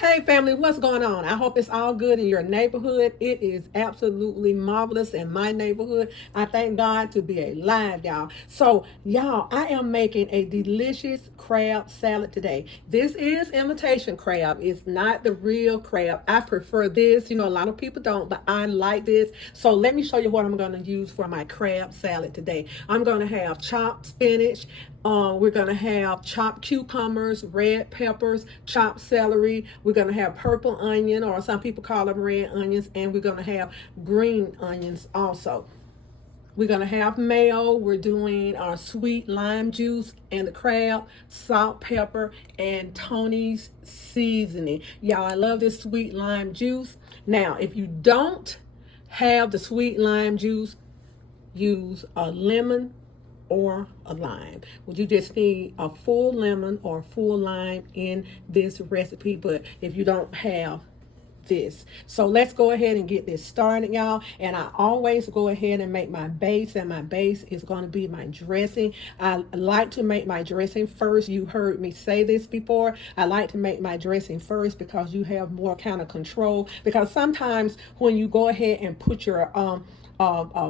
Hey family, what's going on? I hope it's all good in your neighborhood. It is absolutely marvelous in my neighborhood. I thank God to be alive, y'all. So, y'all, I am making a delicious crab salad today. This is imitation crab. It's not the real crab. I prefer this. You know, a lot of people don't, but I like this. So, let me show you what I'm going to use for my crab salad today. I'm going to have chopped spinach. We're going to have chopped cucumbers, red peppers, chopped celery. We're going to have purple onion, or some people call them red onions, and we're going to have green onions also. We're going to have mayo. We're doing our sweet lime juice and the crab, salt, pepper, and Tony's seasoning. Y'all, I love this sweet lime juice. Now, if you don't have the sweet lime juice, use a lemon or a lime. Well, you just need a full lemon or full lime in this recipe, but if you don't have this. So let's go ahead and get this started, y'all. And I always go ahead and make my base, and my base is going to be my dressing. I like to make my dressing first. You heard me say this before. I like to make my dressing first because you have more kind of control, because sometimes when you go ahead and put your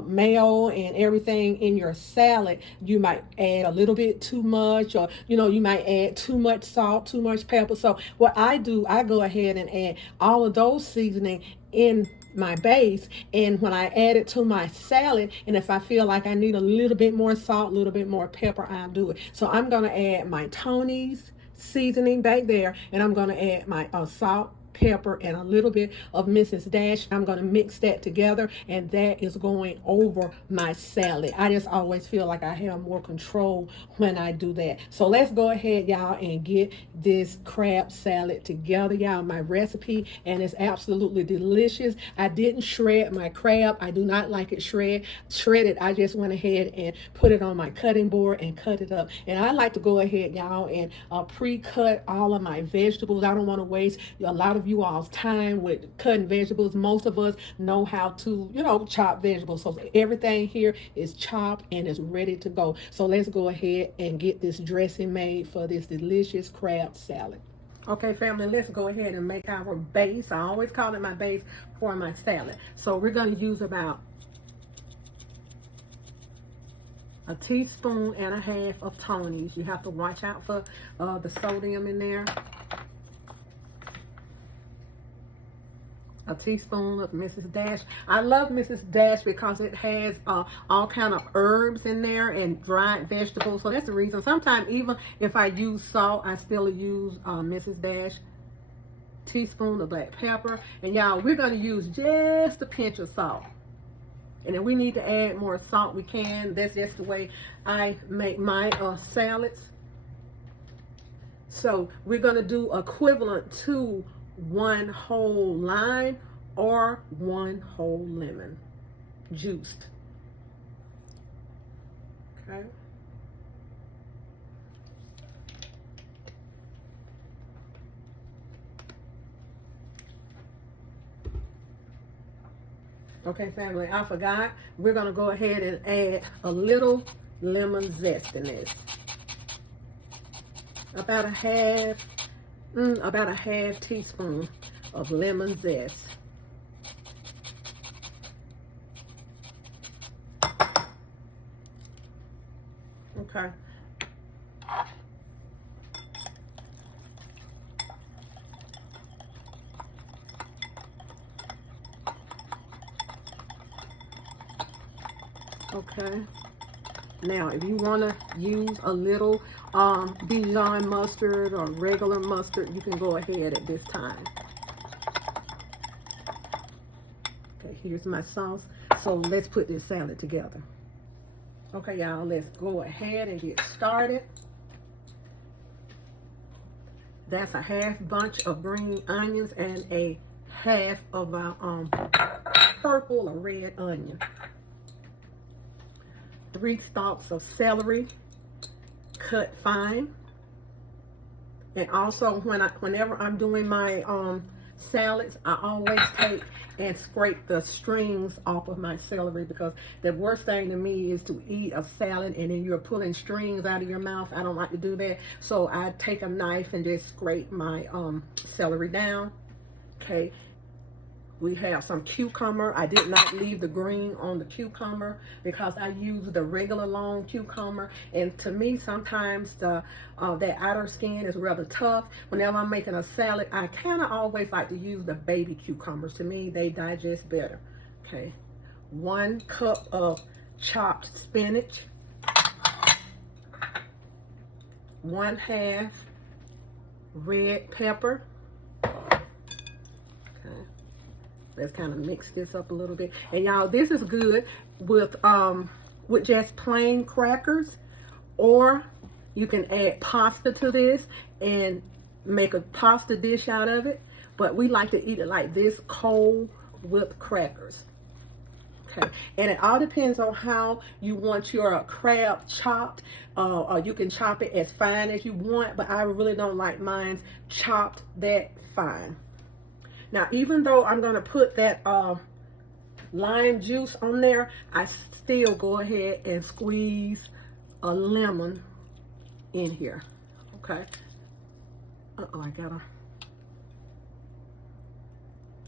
mayo and everything in your salad, you might add a little bit too much, or you might add too much salt, too much pepper. So what I do, I go ahead and add all of those seasoning in my base, and when I add it to my salad, and if I feel like I need a little bit more salt, a little bit more pepper, I'll do it. So I'm going to add my Tony's seasoning back there, and I'm going to add my salt, pepper, and a little bit of Mrs. Dash. I'm going to mix that together, and that is going over my salad. I just always feel like I have more control when I do that. So let's go ahead, y'all, and get this crab salad together, y'all. My recipe, and it's absolutely delicious. I didn't shred my crab. I do not like it shredded. I just went ahead and put it on my cutting board and cut it up. And I like to go ahead, y'all, and pre-cut all of my vegetables. I don't want to waste a lot of you all's time with cutting vegetables. Most of us know how to, chop vegetables. So everything here is chopped and is ready to go. So let's go ahead and get this dressing made for this delicious crab salad. Okay, family, let's go ahead and make our base. I always call it my base for my salad. So we're going to use about a teaspoon and a half of Tony's. You have to watch out for the sodium in there. A teaspoon of Mrs. Dash. I love Mrs. Dash because it has all kind of herbs in there and dried vegetables. So that's the reason. Sometimes even if I use salt, I still use Mrs. Dash. Teaspoon of black pepper. And y'all, we're going to use just a pinch of salt. And if we need to add more salt, we can. That's just the way I make my salads. So we're going to do equivalent to 1 whole lime or 1 whole lemon juiced. Okay. Okay, family, I forgot. We're going to go ahead and add a little lemon zest in this. About a half teaspoon of lemon zest. Okay. Okay. Now, if you want to use a little Dijon mustard or regular mustard, you can go ahead at this time. Okay, here's my sauce. So let's put this salad together. Okay, y'all, let's go ahead and get started. That's a half bunch of green onions and a half of our purple or red onion. 3 stalks of celery cut fine. And also whenever I'm doing my salads, I always take and scrape the strings off of my celery, because the worst thing to me is to eat a salad and then you're pulling strings out of your mouth. I don't like to do that. So I take a knife and just scrape my celery down. Okay. We have some cucumber. I did not leave the green on the cucumber because I use the regular long cucumber. And to me, sometimes the that outer skin is rather tough. Whenever I'm making a salad, I kind of always like to use the baby cucumbers. To me, they digest better. Okay. 1 cup of chopped spinach. 1/2 red pepper. Let's kind of mix this up a little bit. And y'all, this is good with just plain crackers, or you can add pasta to this and make a pasta dish out of it. But we like to eat it like this, cold with crackers. Okay, and it all depends on how you want your crab chopped. Or you can chop it as fine as you want, but I really don't like mine chopped that fine. Now, even though I'm going to put that lime juice on there, I still go ahead and squeeze a lemon in here. Okay. I got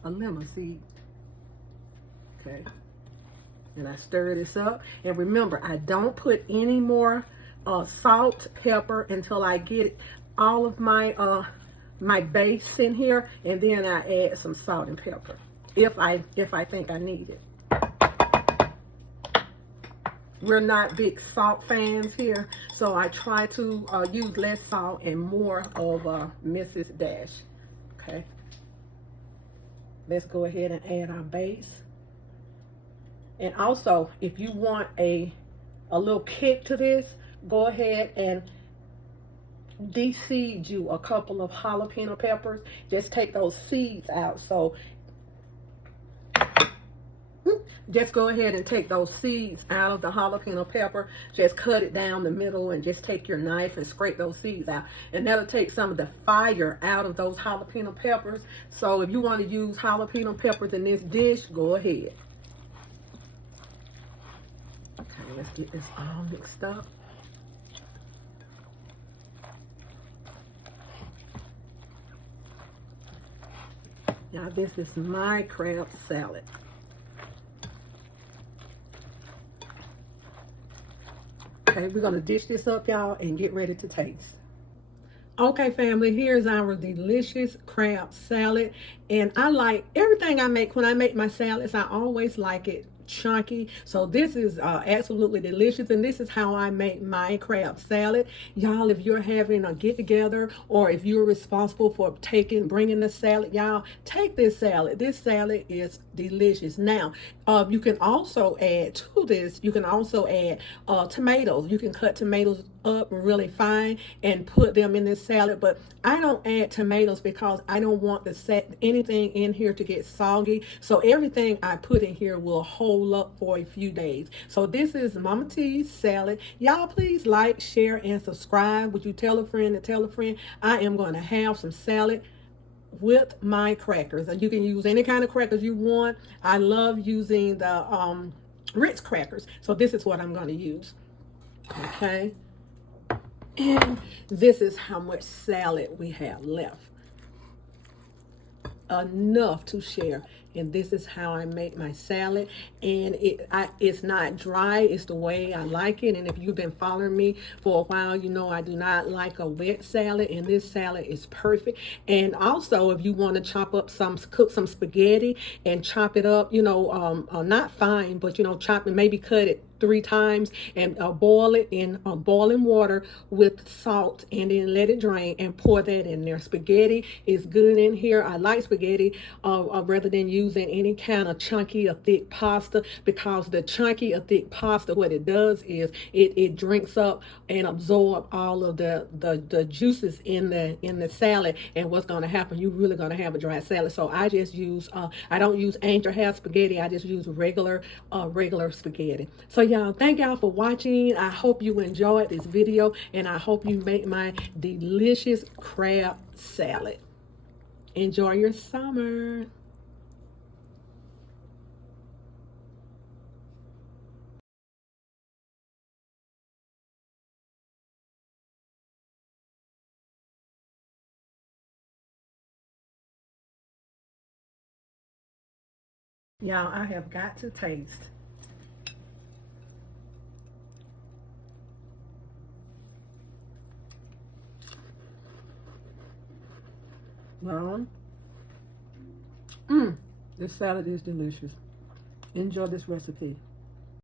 a lemon seed. Okay. And I stir this up. And remember, I don't put any more salt, pepper until I get all of my base in here, and then I add some salt and pepper if I think I need it. We're not big salt fans here, so I try to use less salt and more of Mrs. Dash. Okay, let's go ahead and add our base. And also, if you want a little kick to this, go ahead and de-seed you a couple of jalapeno peppers. Just take those seeds out. So just go ahead and take those seeds out of the jalapeno pepper. Just cut it down the middle and just take your knife and scrape those seeds out. And that'll take some of the fire out of those jalapeno peppers. So if you want to use jalapeno peppers in this dish, go ahead. Okay, let's get this all mixed up. Now, this is my crab salad. Okay, we're going to dish this up, y'all, and get ready to taste. Okay, family, here's our delicious crab salad. And I like everything I make. When I make my salads, I always like it chunky. So this is absolutely delicious, and this is how I make my crab salad. Y'all, if you're having a get together, or if you're responsible for bringing the salad, y'all, take this salad. This salad is delicious. Now, you can also add to this, you can also add tomatoes. You can cut tomatoes up really fine and put them in this salad, but I don't add tomatoes because I don't want anything in here to get soggy. So everything I put in here will hold up for a few days. So this is Mama T's salad. Y'all, please like, share, and subscribe. Would you tell a friend to tell a friend? I am going to have some salad with my crackers, and you can use any kind of crackers you want. I love using the Ritz crackers, so this is what I'm going to use. Okay, and this is how much salad we have left, enough to share. And this is how I make my salad, and it's not dry. It's the way I like it. And if you've been following me for a while, you know I do not like a wet salad, and this salad is perfect. And also, if you want to cook some spaghetti and chop it up, you know, not fine, but you know, chop it, maybe cut it 3 times and boil it in boiling water with salt, and then let it drain and pour that in there. Spaghetti is good in here. I like spaghetti rather than using any kind of chunky or thick pasta, because the chunky or thick pasta, what it does is it drinks up and absorb all of the juices in the salad, and what's going to happen, you're really going to have a dry salad. So I just use I don't use angel hair spaghetti. I just use regular spaghetti. So y'all, thank y'all for watching. I hope you enjoyed this video, and I hope you make my delicious crab salad. Enjoy your summer. Y'all, I have got to taste. Well, this salad is delicious. Enjoy this recipe.